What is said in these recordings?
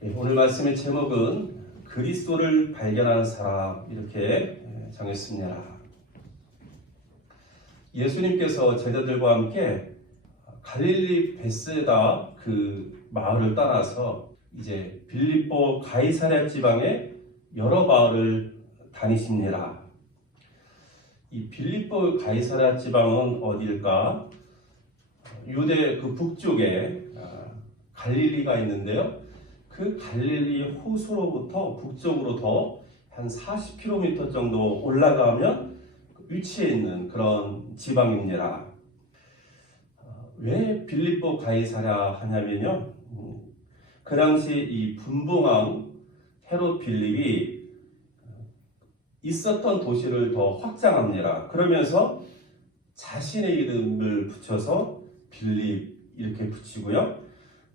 오늘 말씀의 제목은 그리스도를 발견하는 사람 이렇게 정했습니다. 예수님께서 제자들과 함께 갈릴리 베세다 그 마을을 떠나서 이제 빌립보 가이사랴 지방의 여러 마을을 다니십니다. 이 빌립보 가이사랴 지방은 어디일까? 유대 그 북쪽에 갈릴리가 있는데요. 그 갈릴리 호수로부터 북쪽으로 더 한 40km 정도 올라가면 위치해 있는 그런 지방입니다. 왜 빌립보 가이사랴 하냐면요. 그 당시 이 분봉왕 헤롯 빌립이 있었던 도시를 더 확장합니다. 그러면서 자신의 이름을 붙여서 빌립 이렇게 붙이고요.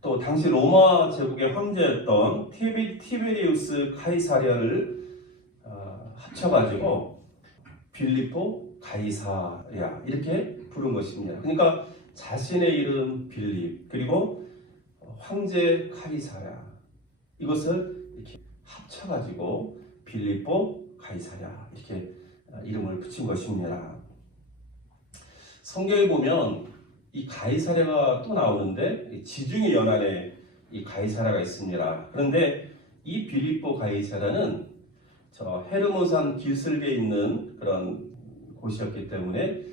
또 당시 로마 제국의 황제였던 티베리우스 카이사랴를 합쳐가지고 빌립보 가이사랴 이렇게 부른 것입니다. 그러니까 자신의 이름 빌립 그리고 황제 카이사랴 이것을 이렇게 합쳐가지고 빌립보 가이사랴 이렇게 이름을 붙인 것입니다. 성경에 보면 이 가이사랴가 또 나오는데 지중해 연안에 이 가이사랴가 있습니다. 그런데 이 빌립보 가이사랴는 저 헤르몬산 길설계에 있는 그런 곳이었기 때문에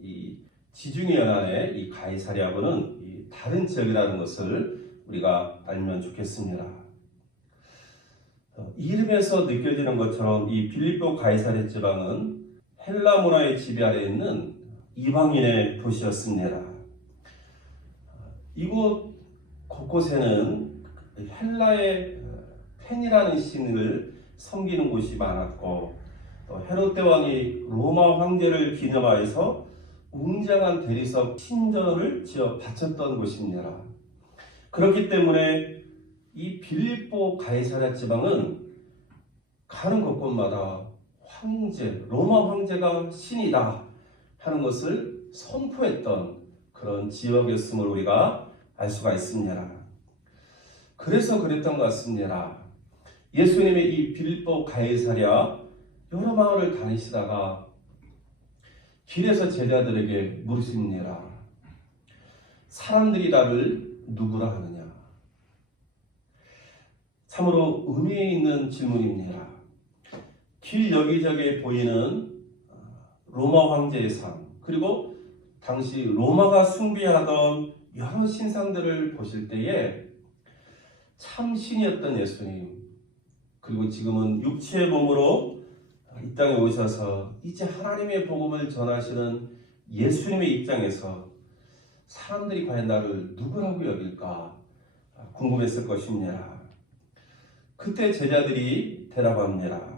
이 지중해 연안의 이 가이사랴하고는 이 다른 지역이라는 것을 우리가 알면 좋겠습니다. 이 이름에서 느껴지는 것처럼 이 빌립보 가이사랴 지방은 헬라 문화의 지배 아래 있는 이방인의 도시였습니다. 이곳 곳곳에는 헬라의 펜이라는 신을 섬기는 곳이 많았고 또 헤롯 대왕이 로마 황제를 기념하여서 웅장한 대리석 신전을 지어 바쳤던 곳입니다. 그렇기 때문에 이 빌립보 가이사랴 지방은 가는 곳곳마다 로마 황제가 신이다 하는 것을 선포했던 그런 지역이었음을 우리가 알 수가 있습니다. 그래서 그랬던 것 같습니다. 예수님의 이 빌립보 가이사랴 여러 마을을 다니시다가 길에서 제자들에게 물으십니다. 사람들이 나를 누구라 하느냐? 참으로 의미 있는 질문입니다. 길 여기저기에 보이는 로마 황제의 상 그리고 당시 로마가 숭배하던 여러 신상들을 보실 때에 참 신이었던 예수님 그리고 지금은 육체의 몸으로 이 땅에 오셔서 이제 하나님의 복음을 전하시는 예수님의 입장에서 사람들이 과연 나를 누구라고 여길까 궁금했을 것입니다. 그때 제자들이 대답합니다.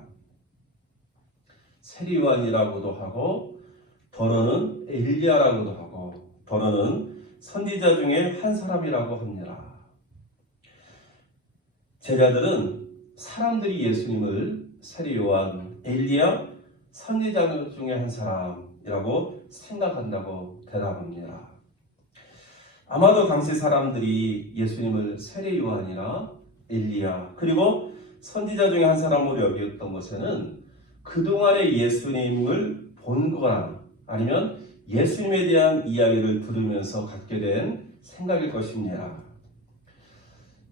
세리요한이라고도 하고 더러는 엘리야라고도 하고 더러는 선지자 중에 한 사람이라고 합니다. 제자들은 사람들이 예수님을 세리요한, 엘리야, 선지자 중에 한 사람이라고 생각한다고 대답합니다. 아마도 당시 사람들이 예수님을 세리요한이나 엘리야 그리고 선지자 중에 한 사람으로 여겼던 것에는 그동안의 예수님을 본 거나 아니면 예수님에 대한 이야기를 들으면서 갖게 된 생각일 것입니다.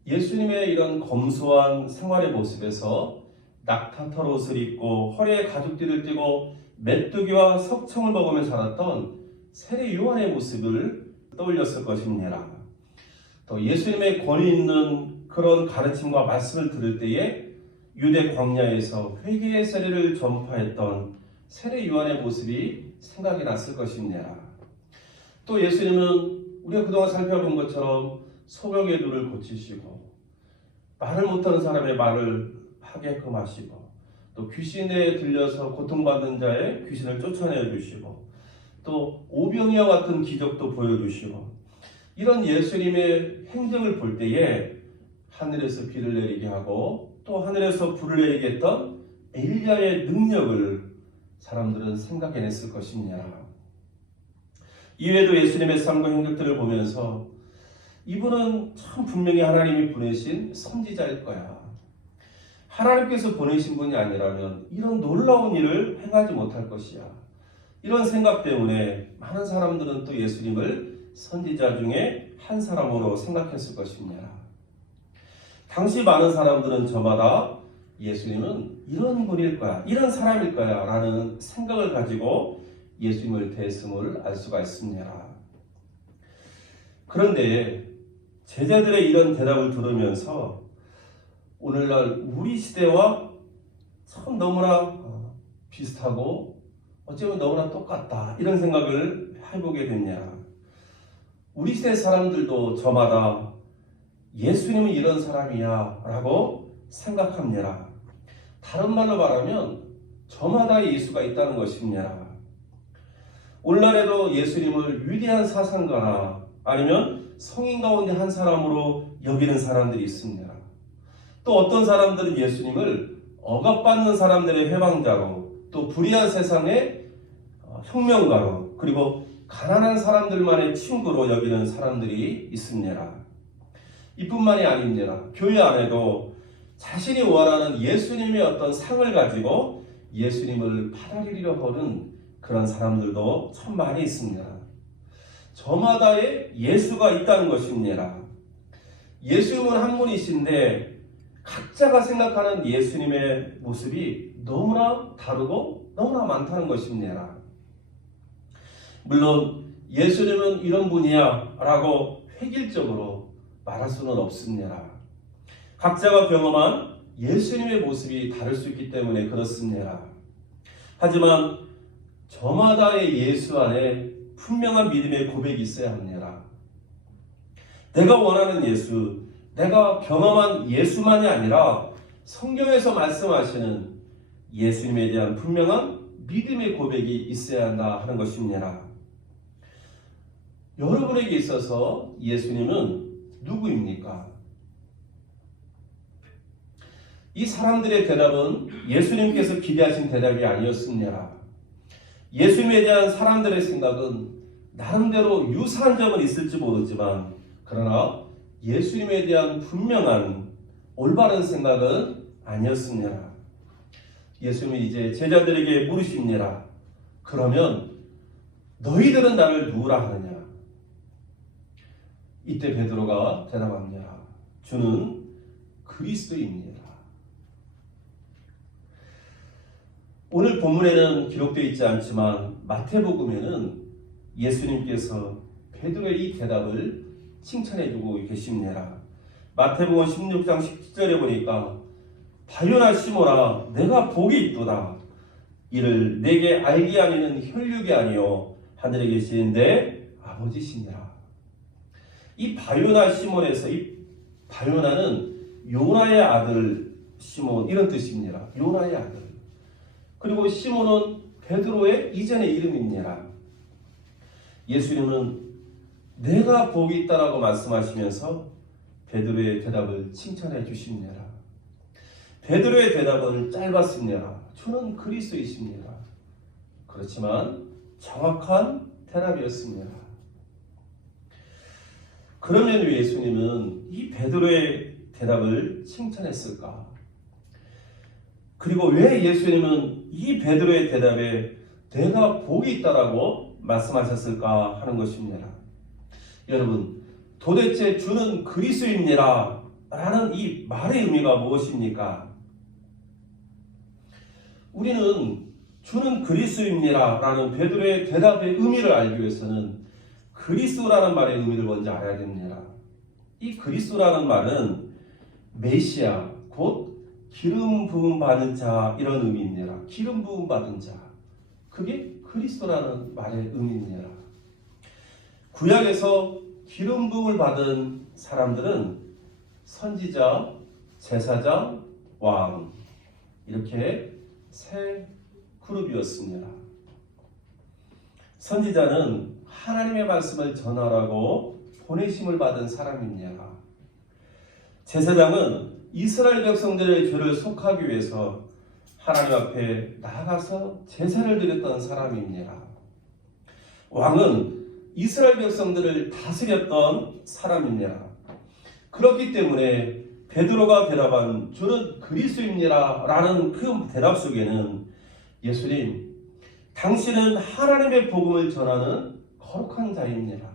예수님의 이런 검소한 생활의 모습에서 낙타털 옷을 입고 허리에 가죽띠를 띠고 메뚜기와 석청을 먹으며 자랐던 세례 요한의 모습을 떠올렸을 것입니다. 또 예수님의 권위 있는 그런 가르침과 말씀을 들을 때에 유대 광야에서 회개의 세례를 전파했던 세례 요한의 모습이 생각이 났을 것입니다. 또 예수님은 우리가 그동안 살펴본 것처럼 소경의 눈을 고치시고 말을 못하는 사람의 말을 하게끔 하시고 또 귀신에 들려서 고통받는 자의 귀신을 쫓아내 주시고 또 오병이와 같은 기적도 보여주시고 이런 예수님의 행적을 볼 때에 하늘에서 비를 내리게 하고 또 하늘에서 불을 내리게 했던 엘리야의 능력을 사람들은 생각해냈을 것입니다. 이외에도 예수님의 삶과 행적들을 보면서 이분은 참 분명히 하나님이 보내신 선지자일 거야. 하나님께서 보내신 분이 아니라면 이런 놀라운 일을 행하지 못할 것이야. 이런 생각 때문에 많은 사람들은 또 예수님을 선지자 중에 한 사람으로 생각했을 것입니다. 당시 많은 사람들은 저마다 예수님은 이런 분일 거야, 이런 사람일 거야 라는 생각을 가지고 예수님을 대했음을 알 수가 있습니다. 그런데 제자들의 이런 대답을 들으면서 오늘날 우리 시대와 참 너무나 비슷하고 어쩌면 너무나 똑같다 이런 생각을 해보게 됐냐. 우리 시대 사람들도 저마다 예수님은 이런 사람이야 라고 생각합니다. 다른 말로 말하면 저마다 예수가 있다는 것입니다. 오늘날에도 예수님을 위대한 사상가나 아니면 성인 가운데 한 사람으로 여기는 사람들이 있습니다. 또 어떤 사람들은 예수님을 억압받는 사람들의 해방자로, 또 불의한 세상의 혁명가로, 그리고 가난한 사람들만의 친구로 여기는 사람들이 있습니다. 이뿐만이 아닙니다. 교회 안에도 자신이 원하는 예수님의 어떤 상을 가지고 예수님을 받아들이려 하는 그런 사람들도 참 많이 있습니다. 저마다의 예수가 있다는 것입니다. 예수님은 한 분이신데 각자가 생각하는 예수님의 모습이 너무나 다르고 너무나 많다는 것입니다. 물론 예수님은 이런 분이야 라고 획일적으로 말할 수는 없습니다. 각자가 경험한 예수님의 모습이 다를 수 있기 때문에 그렇습니다. 하지만 저마다의 예수 안에 분명한 믿음의 고백이 있어야 합니다. 내가 원하는 예수, 내가 경험한 예수만이 아니라 성경에서 말씀하시는 예수님에 대한 분명한 믿음의 고백이 있어야 한다 하는 것입니다. 여러분에게 있어서 예수님은 누구입니까? 이 사람들의 대답은 예수님께서 기대하신 대답이 아니었습니다. 예수님에 대한 사람들의 생각은 나름대로 유사한 점은 있을지 모르지만 그러나 예수님에 대한 분명한 올바른 생각은 아니었습니다. 예수님이 이제 제자들에게 물으십니다. 그러면 너희들은 나를 누구라 하느냐? 이때 베드로가 대답합니다. 주는 그리스도입니다. 오늘 본문에는 기록되어 있지 않지만 마태복음에는 예수님께서 베드로의 이 대답을 칭찬해주고 계십니다. 마태복음 16장 10절에 보니까 바요나 시모나 내가 복이 있도다. 이를 내게 알게 아니는 혈육이 아니요 하늘에 계신 내 아버지시니라. 이 바요나 시몬에서 이 바요나는 요나의 아들 시몬 이런 뜻입니다. 요나의 아들. 그리고 시몬은 베드로의 이전의 이름입니다. 예수님은 내가 복이 있다라고 말씀하시면서 베드로의 대답을 칭찬해 주십니다. 베드로의 대답은 짧았습니다. 주는 그리스도이십니다. 그렇지만 정확한 대답이었습니다. 그러면 왜 예수님은 이 베드로의 대답을 칭찬했을까? 그리고 왜 예수님은 이 베드로의 대답에 내가 복이 있다라고 말씀하셨을까 하는 것입니다. 여러분, 도대체 주는 그리스도입니다 라는 이 말의 의미가 무엇입니까? 우리는 주는 그리스도입니다 라는 베드로의 대답의 의미를 알기 위해서는 그리스도라는 말의 의미를 먼저 알아야 됩니다. 이 그리스도라는 말은 메시아, 곧 기름 부음 받은 자 이런 의미입니다. 기름 부음 받은 자. 그게 그리스도라는 말의 의미입니다. 구약에서 기름 부음을 받은 사람들은 선지자, 제사장, 왕 이렇게 세 그룹이었습니다. 선지자는 하나님의 말씀을 전하라고 보내심을 받은 사람입니다. 제사장은 이스라엘 백성들의 죄를 속하기 위해서 하나님 앞에 나아가서 제사를 드렸던 사람입니다. 왕은 이스라엘 백성들을 다스렸던 사람입니다. 그렇기 때문에 베드로가 대답한 주는 그리스도입니다 라는 그 대답 속에는 예수님, 당신은 하나님의 복음을 전하는 거룩한 자입니다.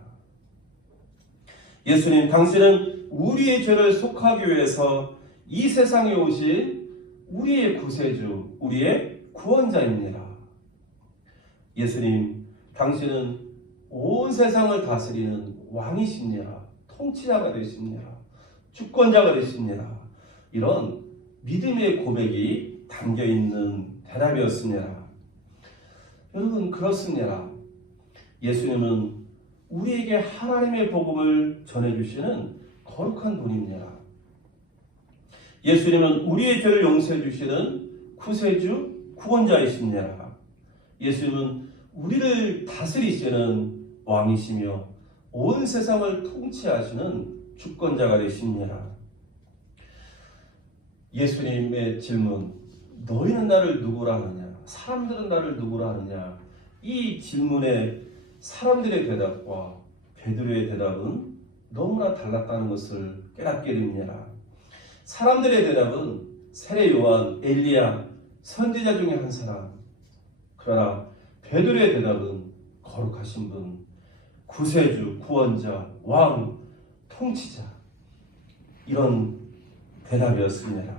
예수님, 당신은 우리의 죄를 속하기 위해서 이 세상에 오신 우리의 구세주, 우리의 구원자입니다. 예수님, 당신은 온 세상을 다스리는 왕이십니다. 통치자가 되십니다. 주권자가 되십니다. 이런 믿음의 고백이 담겨있는 대답이었습니다. 여러분, 그렇습니다. 예수님은 우리에게 하나님의 복음을 전해주시는 거룩한 분입니다. 예수님은 우리의 죄를 용서해 주시는 구세주, 구원자이십니다. 예수님은 우리를 다스리시는 왕이시며 온 세상을 통치하시는 주권자가 되십니다. 예수님의 질문, 너희는 나를 누구라 하느냐? 사람들은 나를 누구라 하느냐? 이 질문에 사람들의 대답과 베드로의 대답은 너무나 달랐다는 것을 깨닫게 됩니다. 사람들의 대답은 세례 요한, 엘리야, 선지자 중에 한 사람. 그러나 베드로의 대답은 거룩하신 분, 구세주, 구원자, 왕, 통치자. 이런 대답이었습니다.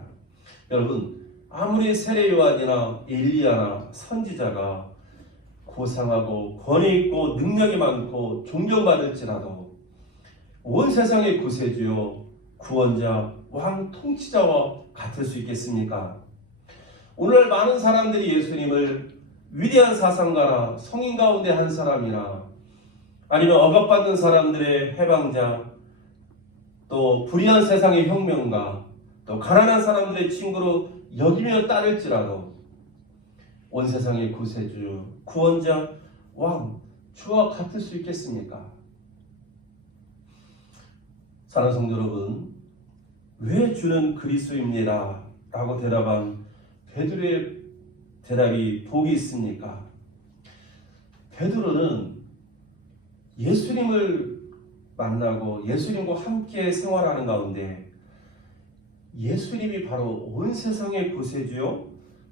여러분, 아무리 세례 요한이나 엘리야나 선지자가 고상하고 권위 있고 능력이 많고 존경받을지라도 온 세상의 구세주요, 구원자, 왕, 통치자와 같을 수 있겠습니까? 오늘 많은 사람들이 예수님을 위대한 사상가나 성인 가운데 한 사람이나 아니면 억압받는 사람들의 해방자, 또 불의한 세상의 혁명가, 또 가난한 사람들의 친구로 여기며 따를지라도 온 세상의 구세주, 구원자, 왕, 주와 같을 수 있겠습니까? 사랑하는 성도 여러분, 왜 주는 그리스도입니다 라고 대답한 베드로의 대답이 복이 있습니까? 베드로는 예수님을 만나고 예수님과 함께 생활하는 가운데 예수님이 바로 온 세상의 구세주요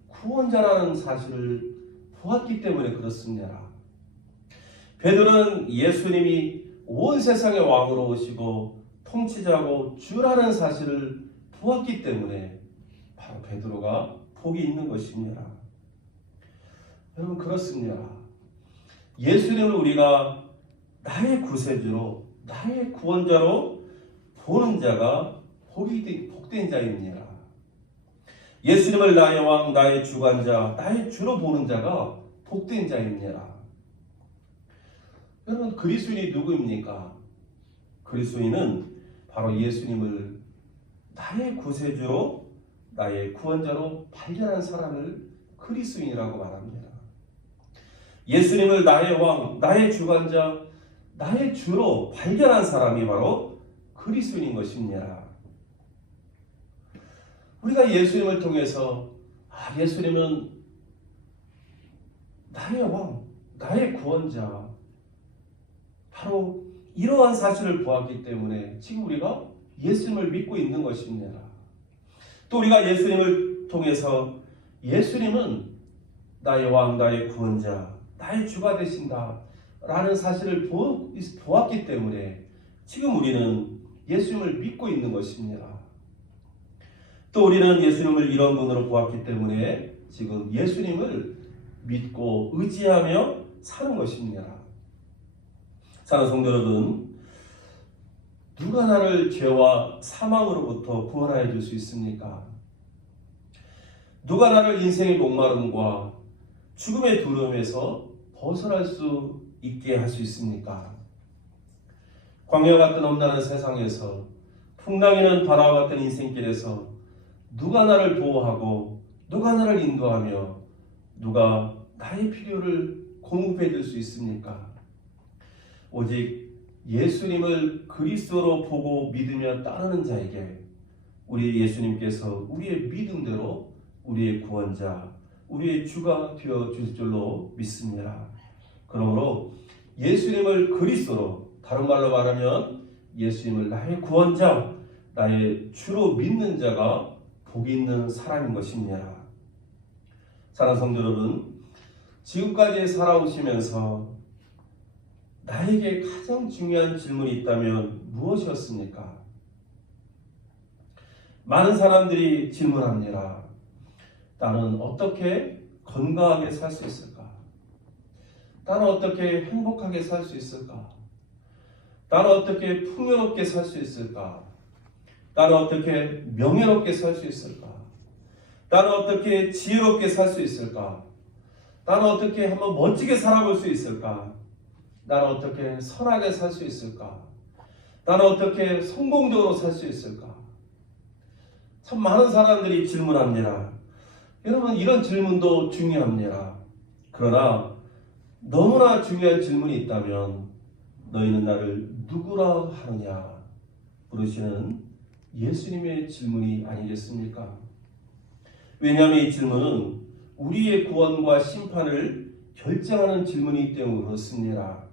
구원자라는 사실을 보았기 때문에 그렇습니다. 베드로는 예수님이 온 세상의 왕으로 오시고 통치자고 주라는 사실을 보았기 때문에 바로 베드로가 복이 있는 것입니다. 여러분, 그렇습니다. 예수님을 우리가 나의 구세주로, 나의 구원자로 보는 자가 복된 자입니다. 예수님을 나의 왕, 나의 주관자, 나의 주로 보는 자가 복된 자입니다. 여러분, 그리스도인이 누구입니까? 그리스도인은 바로 예수님을 나의 구세주로, 나의 구원자로 발견한 사람을 그리스도인이라고 말합니다. 예수님을 나의 왕, 나의 주관자, 나의 주로 발견한 사람이 바로 그리스도인인 것입니다. 우리가 예수님을 통해서 예수님은 나의 왕, 나의 구원자, 바로 이러한 사실을 보았기 때문에 지금 우리가 예수님을 믿고 있는 것입니다. 또 우리가 예수님을 통해서 예수님은 나의 왕, 나의 구원자, 나의 주가 되신다 라는 사실을 보았기 때문에 지금 우리는 예수님을 믿고 있는 것입니다. 또 우리는 예수님을 이런 분으로 보았기 때문에 지금 예수님을 믿고 의지하며 사는 것입니다. 사랑하는 성도 여러분, 누가 나를 죄와 사망으로부터 구원하여 줄 수 있습니까? 누가 나를 인생의 목마름과 죽음의 두려움에서 벗어날 수 있게 할 수 있습니까? 광야 같은 험난한 세상에서 풍랑이는 바다와 같은 인생길에서 누가 나를 보호하고 누가 나를 인도하며 누가 나의 필요를 공급해 줄 수 있습니까? 오직 예수님을 그리스도로 보고 믿으며 따르는 자에게 우리 예수님께서 우리의 믿음대로 우리의 구원자, 우리의 주가 되어 주실 줄로 믿습니다. 그러므로 예수님을 그리스도로, 다른 말로 말하면 예수님을 나의 구원자, 나의 주로 믿는 자가 복이 있는 사람인 것입니다. 사랑하는 성도 여러분, 지금까지 살아오시면서 나에게 가장 중요한 질문이 있다면 무엇이었습니까? 많은 사람들이 질문합니다. 나는 어떻게 건강하게 살 수 있을까? 나는 어떻게 행복하게 살 수 있을까? 나는 어떻게 풍요롭게 살 수 있을까? 나는 어떻게 명예롭게 살 수 있을까? 나는 어떻게 지혜롭게 살 수 있을까? 나는 어떻게 한번 멋지게 살아볼 수 있을까? 나는 어떻게 선하게 살 수 있을까? 나는 어떻게 성공적으로 살 수 있을까? 참 많은 사람들이 질문합니다. 여러분, 이런 질문도 중요합니다. 그러나 너무나 중요한 질문이 있다면 너희는 나를 누구라 하느냐 물으시는 예수님의 질문이 아니겠습니까? 왜냐하면 이 질문은 우리의 구원과 심판을 결정하는 질문이기 때문에 그렇습니다.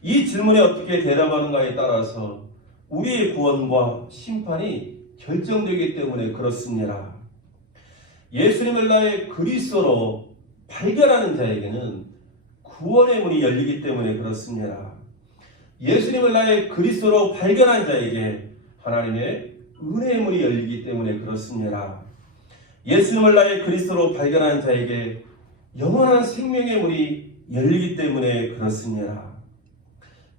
이 질문에 어떻게 대답하는가에 따라서 우리의 구원과 심판이 결정되기 때문에 그렇습니다. 예수님을 나의 그리스도로 발견하는 자에게는 구원의 문이 열리기 때문에 그렇습니다. 예수님을 나의 그리스도로 발견한 자에게 하나님의 은혜의 문이 열리기 때문에 그렇습니다. 예수님을 나의 그리스도로 발견한 자에게 영원한 생명의 문이 열리기 때문에 그렇습니다.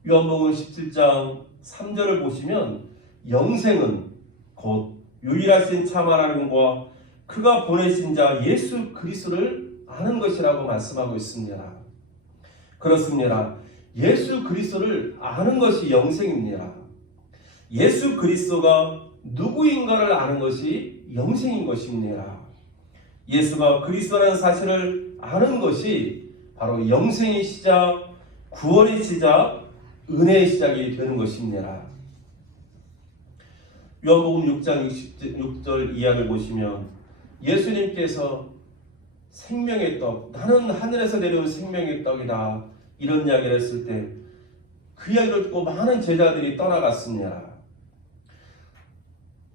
요한복음 17장 3절을 보시면 영생은 곧 유일하신 참 하나님과 그가 보내신 자 예수 그리스도를 아는 것이라고 말씀하고 있습니다. 그렇습니다. 예수 그리스도를 아는 것이 영생입니다. 예수 그리스도가 누구인가를 아는 것이 영생인 것입니다. 예수가 그리스도라는 사실을 아는 것이 바로 영생의 시작, 구원의 시작, 은혜의 시작이 되는 것입니다. 요한복음 6장 6절 이하를 보시면 예수님께서 생명의 떡, 나는 하늘에서 내려온 생명의 떡이다, 이런 이야기를 했을 때 그 이야기를 듣고 많은 제자들이 떠나갔습니다.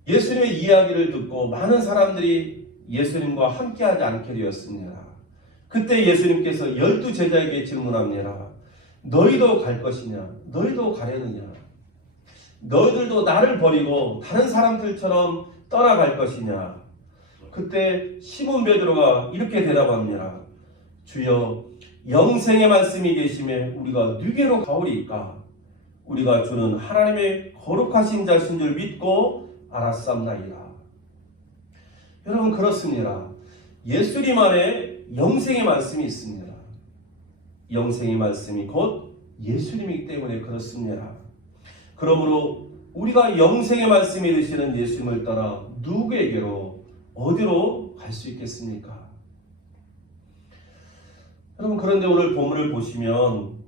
예수님의 이야기를 듣고 많은 사람들이 예수님과 함께하지 않게 되었습니다. 그때 예수님께서 12제자에게 질문합니다. 너희도 갈 것이냐? 너희도 가려느냐? 너희들도 나를 버리고 다른 사람들처럼 떠나갈 것이냐? 그때 시몬 베드로가 이렇게 대답합니다. 주여, 영생의 말씀이 계심에 우리가 누게로 가오리이까? 우리가 주는 하나님의 거룩하신 자신 줄 믿고 알았삼나이다. 여러분, 그렇습니다. 예수님 안에 영생의 말씀이 있습니다. 영생의 말씀이 곧 예수님이기 때문에 그렇습니다. 그러므로 우리가 영생의 말씀이 되시는 예수님을 따라 누구에게로, 어디로 갈 수 있겠습니까? 여러분, 그런데 오늘 본문을 보시면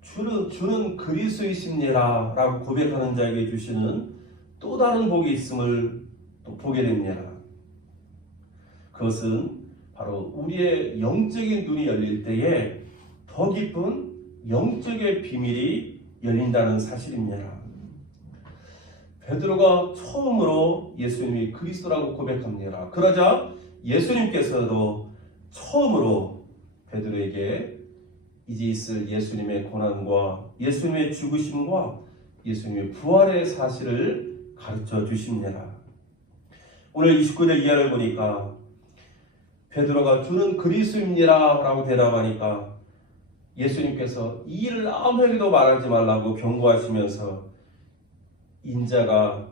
주는 그리스도이십니다 라고 고백하는 자에게 주시는 또 다른 복이 있음을 또 보게 됩니다. 그것은 바로 우리의 영적인 눈이 열릴 때에 더 깊은 영적의 비밀이 열린다는 사실입니다. 베드로가 처음으로 예수님이 그리스도라고 고백합니다. 그러자 예수님께서도 처음으로 베드로에게 이제 있을 예수님의 고난과 예수님의 죽으심과 예수님의 부활의 사실을 가르쳐 주십니다. 오늘 29절 이하를 보니까 베드로가 주는 그리스도입니다 라고 대답하니까 예수님께서 이 일을 아무에게도 말하지 말라고 경고하시면서 인자가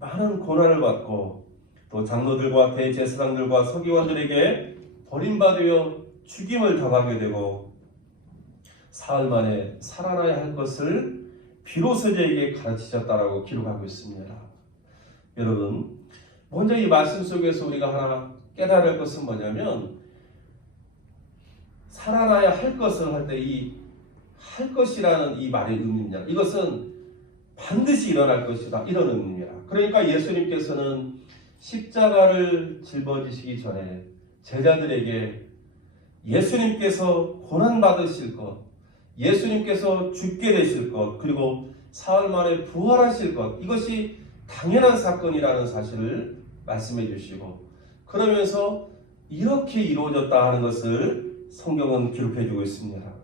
많은 고난을 받고 또 장로들과 대제사장들과 서기관들에게 버림받으며 죽임을 당하게 되고 사흘 만에 살아나야 할 것을 비로소 저에게 가르치셨다라고 기록하고 있습니다. 여러분, 먼저 이 말씀 속에서 우리가 하나 깨달을 것은 뭐냐면 살아나야 할 것을 할 때 이 할 것이라는 이 말의 의미입니다. 이것은 반드시 일어날 것이다, 이런 의미입니다. 그러니까 예수님께서는 십자가를 짊어지시기 전에 제자들에게 예수님께서 고난받으실 것, 예수님께서 죽게 되실 것, 그리고 사흘 만에 부활하실 것, 이것이 당연한 사건이라는 사실을 말씀해 주시고, 그러면서 이렇게 이루어졌다 하는 것을 성경은 기록해 주고 있습니다.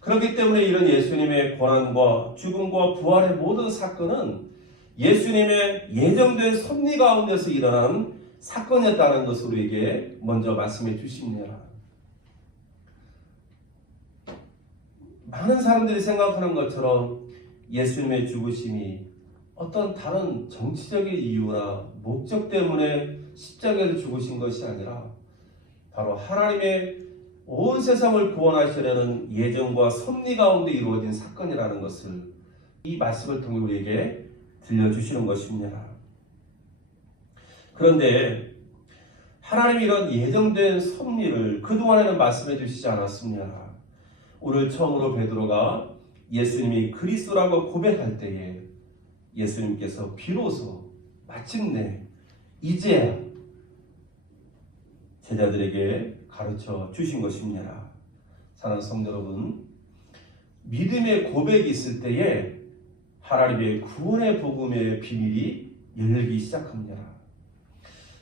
그렇기 때문에 이런 예수님의 고난과 죽음과 부활의 모든 사건은 예수님의 예정된 섭리 가운데서 일어난 사건이었다는 것을 우리에게 먼저 말씀해 주십니다. 많은 사람들이 생각하는 것처럼 예수님의 죽으심이 어떤 다른 정치적인 이유나 목적 때문에 십자가에서 죽으신 것이 아니라 바로 하나님의 온 세상을 구원하시려는 예정과 섭리 가운데 이루어진 사건이라는 것을 이 말씀을 통해 우리에게 들려주시는 것입니다. 그런데 하나님이 이런 예정된 섭리를 그동안에는 말씀해 주시지 않았습니다. 오늘 처음으로 베드로가 예수님이 그리스도라고 고백할 때에 예수님께서 비로소 마침내 이제야 제자들에게 가르쳐 주신 것입니다. 사랑하는 성도 여러분, 믿음의 고백이 있을 때에 하나님의 구원의 복음의 비밀이 열리기 시작합니다.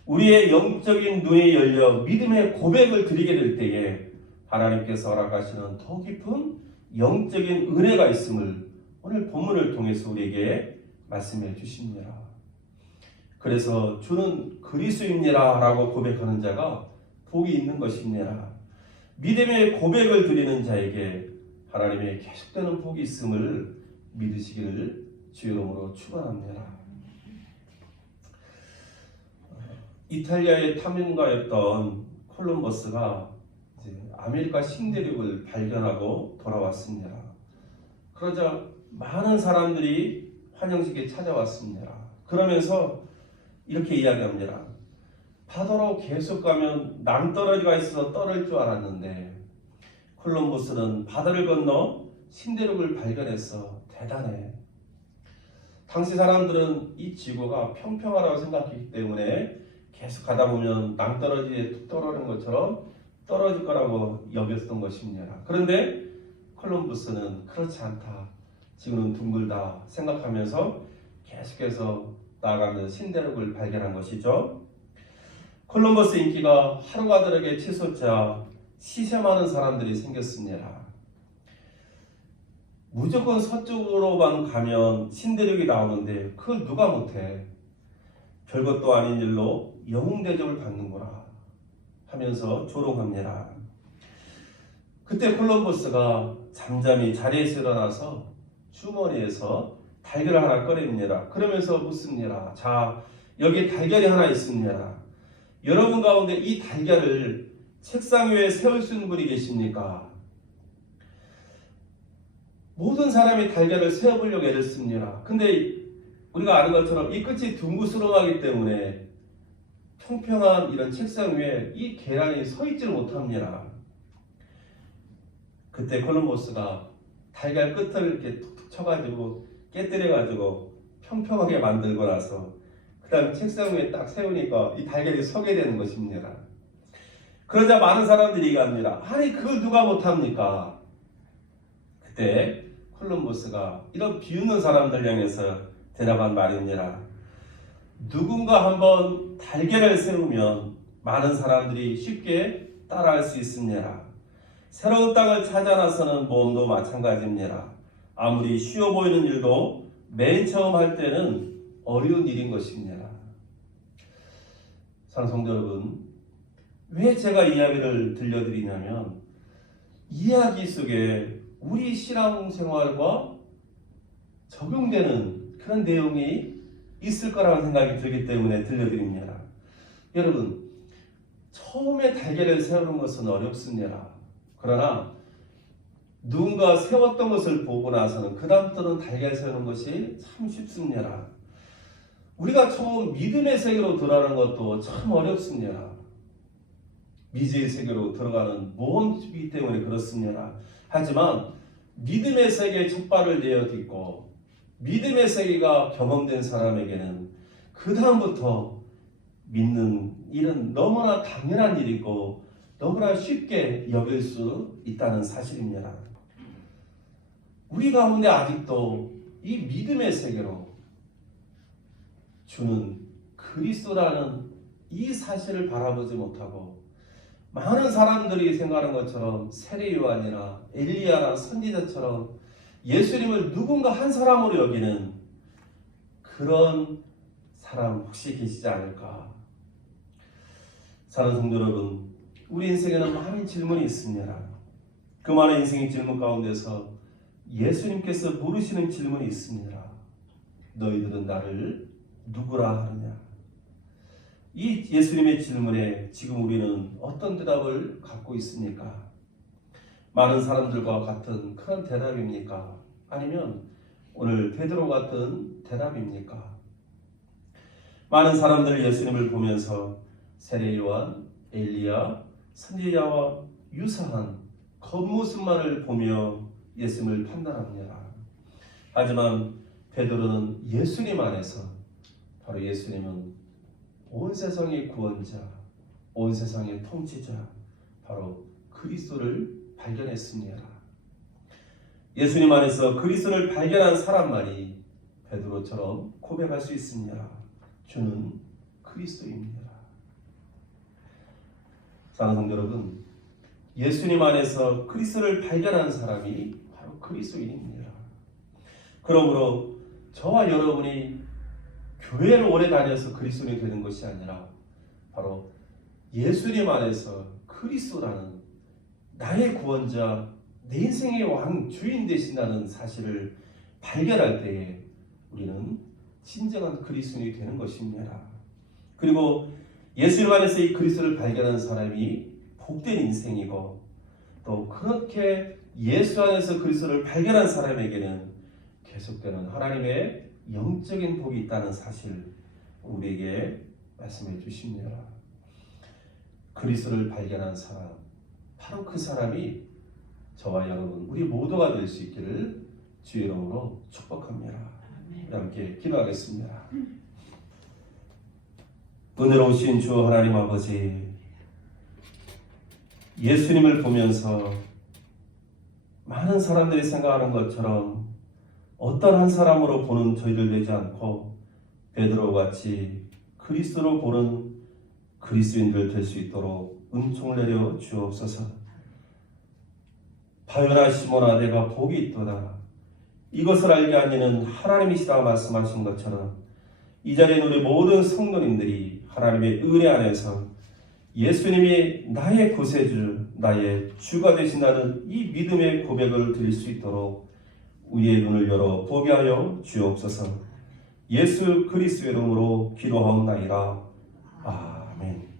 우리의 영적인 눈이 열려 믿음의 고백을 드리게 될 때에 하나님께서 허락하시는 더 깊은 영적인 은혜가 있음을 오늘 본문을 통해서 우리에게 말씀해 주십니다. 그래서 주는 그리스도입니다 라고 고백하는 자가 복이 있는 것입니다. 믿음의 고백을 드리는 자에게 하나님의 계속되는 복이 있음을 믿으시기를 주의 이름으로 축원합니다. 이탈리아의 탐험가였던 콜럼버스가 아메리카 신대륙을 발견하고 돌아왔습니다. 그러자 많은 사람들이 환영식에 찾아왔습니다. 그러면서 이렇게 이야기합니다. 바다로 계속 가면 낭떠러지가 있어서 떨어질 줄 알았는데 콜럼버스는 바다를 건너 신대륙을 발견해서 대단해. 당시 사람들은 이 지구가 평평하다고 생각했기 때문에 계속 가다 보면 낭떠러지에 툭 떨어지는 것처럼 떨어질 거라고 여겼던 것입니다. 그런데 콜럼버스는 그렇지 않다. 지구는 둥글다 생각하면서 계속해서 나아가면서 신대륙을 발견한 것이죠. 콜럼버스 인기가 하루가 다르게 치솟자 시샘하는 사람들이 생겼습니다. 무조건 서쪽으로만 가면 신대륙이 나오는데 그걸 누가 못해. 별것도 아닌 일로 영웅 대접을 받는구나 하면서 조롱합니다. 그때 콜럼버스가 잠잠히 자리에서 일어나서 주머니에서 달걀을 하나 꺼냅니다. 그러면서 묻습니다. 자, 여기 달걀이 하나 있습니다. 여러분 가운데 이 달걀을 책상 위에 세울 수 있는 분이 계십니까? 모든 사람이 달걀을 세워보려고 애를 씁니다. 근데 우리가 아는 것처럼 이 끝이 둥그스름하기 때문에 평평한 이런 책상 위에 이 계란이 서 있지를 못합니다. 그때 콜럼버스가 달걀 끝을 이렇게 툭툭 쳐가지고 깨뜨려가지고 평평하게 만들고 나서 그 다음 책상 위에 딱 세우니까 이 달걀이 서게 되는 것입니다. 그러자 많은 사람들이 얘기합니다. 아니 그걸 누가 못합니까? 그때 콜럼버스가 이런 비웃는 사람들 향해서 대답한 말입니다. 누군가 한번 달걀을 세우면 많은 사람들이 쉽게 따라할 수 있습니다. 새로운 땅을 찾아 나서는 모험도 마찬가지입니다. 아무리 쉬워 보이는 일도 맨 처음 할 때는 어려운 일인 것입니다. 사랑하는 성도 여러분, 왜 제가 이야기를 들려드리냐면 이야기 속에 우리 신앙생활과 적용되는 그런 내용이 있을 거라는 생각이 들기 때문에 들려드립니다. 여러분, 처음에 달걀을 세우는 것은 어렵습니다. 그러나 누군가 세웠던 것을 보고 나서는 그 다음부터는 달걀 세우는 것이 참 쉽습니다. 우리가 처음 믿음의 세계로 들어가는 것도 참 어렵습니다. 미지의 세계로 들어가는 모험이기 때문에 그렇습니다. 하지만 믿음의 세계에 첫 발을 내어딛고 믿음의 세계가 경험된 사람에게는 그 다음부터 믿는 일은 너무나 당연한 일이고 너무나 쉽게 여길 수 있다는 사실입니다. 우리 가운데 아직도 이 믿음의 세계로 주는 그리스도라는 이 사실을 바라보지 못하고 많은 사람들이 생각하는 것처럼 세례 요한이나 엘리야나 선지자처럼 예수님을 누군가 한 사람으로 여기는 그런 사람 혹시 계시지 않을까? 사랑하는 성도 여러분, 우리 인생에는 많은 질문이 있습니다. 그 많은 인생의 질문 가운데서 예수님께서 물으시는 질문이 있습니다. 너희들은 나를 누구라 하느냐? 이 예수님의 질문에 지금 우리는 어떤 대답을 갖고 있습니까? 많은 사람들과 같은 그런 대답입니까? 아니면 오늘 베드로 같은 대답입니까? 많은 사람들 예수님을 보면서 세례 요한, 엘리야, 선지자와 유사한 겉모습만을 보며 예수님을 판단합니다. 하지만 베드로는 예수님 안에서 바로 예수님은 온 세상의 구원자, 온 세상의 통치자, 바로 그리스도를 발견했습니다. 예수님 안에서 그리스도를 발견한 사람만이 베드로처럼 고백할 수 있습니다. 주는 그리스도입니다. 사랑하는 성도 여러분, 예수님 안에서 그리스도를 발견한 사람이 바로 그리스도인입니다. 그러므로 저와 여러분이 교회를 오래 다녀서 그리스도인이 되는 것이 아니라 바로 예수님 안에서 그리스도라는 나의 구원자, 내 인생의 왕, 주인 되신다는 사실을 발견할 때에 우리는 진정한 그리스도인이 되는 것입니다. 그리고 예수님 안에서 이 그리스도를 발견한 사람이 복된 인생이고 또 그렇게 예수 안에서 그리스도를 발견한 사람에게는 계속되는 하나님의 영적인 복이 있다는 사실을 우리에게 말씀해 주십니다. 그리스도를 발견한 사람, 바로 그 사람이 저와 여러분, 우리 모두가 될 수 있기를 주의 이름으로 축복합니다. 함께 기도하겠습니다. 은혜로우신 주 하나님 아버지, 예수님을 보면서 많은 사람들이 생각하는 것처럼 어떤 한 사람으로 보는 저희들 되지 않고 베드로같이 그리스도로 보는 그리스도인들 될 수 있도록 은총을 내려 주옵소서. 바요나 시몬아, 내가 복이 있도다. 이것을 알게 하니는 하나님이시다 말씀하신 것처럼 이 자리에 우리 모든 성도님들이 하나님의 은혜 안에서 예수님이 나의 구세주, 나의 주가 되신다는 이 믿음의 고백을 드릴 수 있도록 우리의 눈을 열어 보게 하여 주옵소서. 예수 그리스도의 이름으로 기도하옵나이다. 아멘.